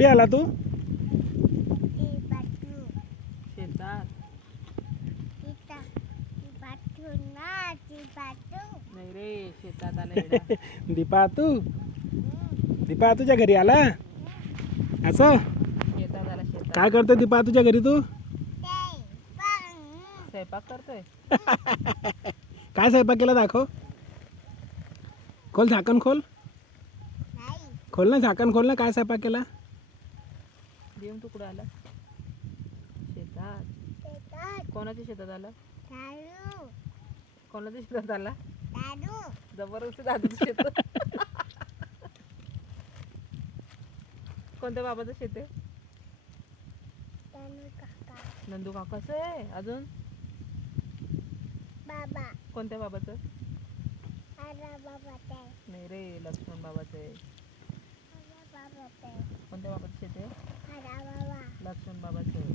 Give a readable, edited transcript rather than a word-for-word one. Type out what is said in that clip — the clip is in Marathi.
कुठे आला तू? शेतात. नाही रे, शेतात आला. दीपा दीपा तुझ्या घरी आला असं? शेतात आला शेतात. काय करतोय दीपा तुझ्या घरी तू? स्वयंपाक करतोय. काय स्वयंपाक केला दाखव. खोल झाकण खोल. खोल ना झाकण खोल ना. काय स्वयंपाक केला? देऊन तू कुठं आला? शेतात. कोणाच्या शेतात आला? कोणाच्या शेतात आला? जबरदस्ती दादूचं शेत. कोणत्या बाबाचं शेत आहे? नंदू काकाचं आहे. अजून कोणत्या बाबाचं? नाही रे, लक्ष्मण बाबाचं आहे. कोणत्या बाबाचं शेत आहे? लक्ष्मण बाबाचं आहे.